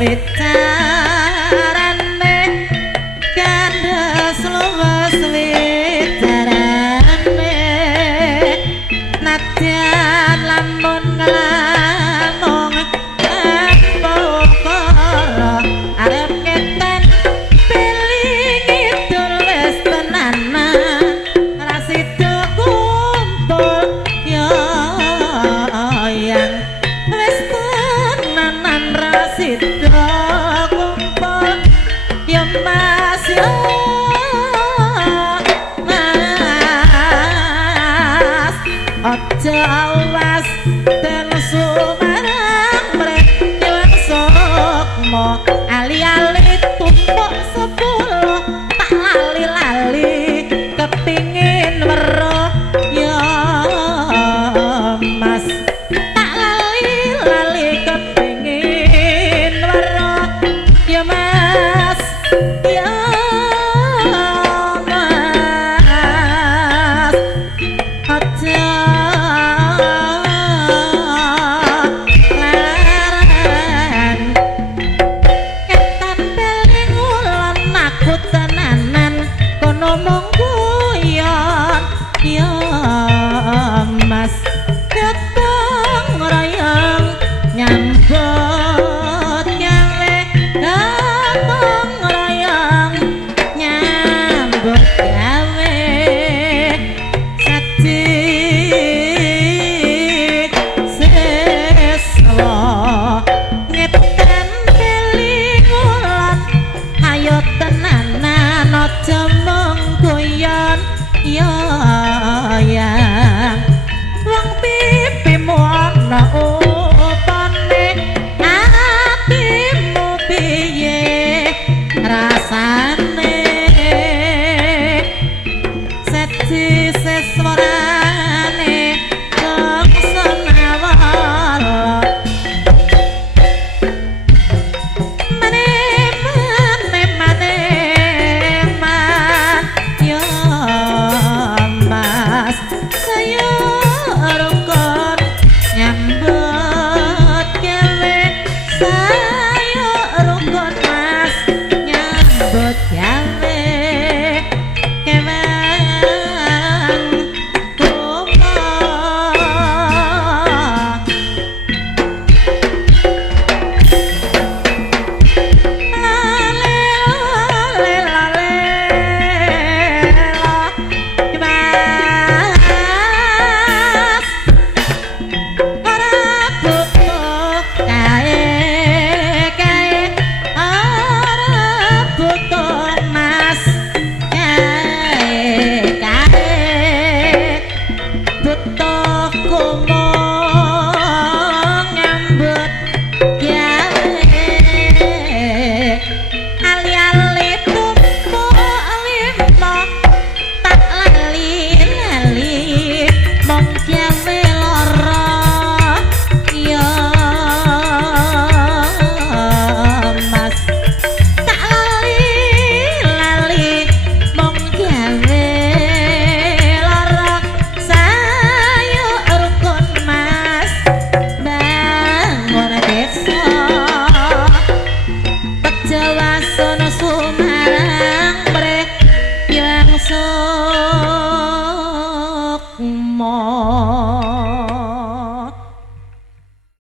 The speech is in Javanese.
wicarane kandas luwes wicarane nadyan lamun nglamung pokoro arep keten pilih ngidul wis tenanan rasido kumpul yo yang wis tenanan rasido kumpul yo mas yo mas aja awas ten sumarang mrek yang sokmo ali-ali tumpuk 10 tak lali-lali kepingin weruh ya mas tak lali-lali kepingin weruh ya mas ya mas aja leren ketan beling ulon aku tenanan kono mung guyon ya mas ketong rayang nyambut gawe ketong rayang nyambut gawe sadik seswa ngetan beling ulon ayo tenanan aja mung guyon ya yang wong pipimu ana upane atimu piye rasane sedhi seswarane kang senawala man yo mas saya rukun nyambut gawe saya rukun mas nyambut gawe kewang kumpul butuh kumong nyambut gawe ali-ali tumpuk limo tak lali-lali mong gawe lara ya mas tak lali-lali mong gawe lara saya rukun mas bangun desa Jawa sono sumara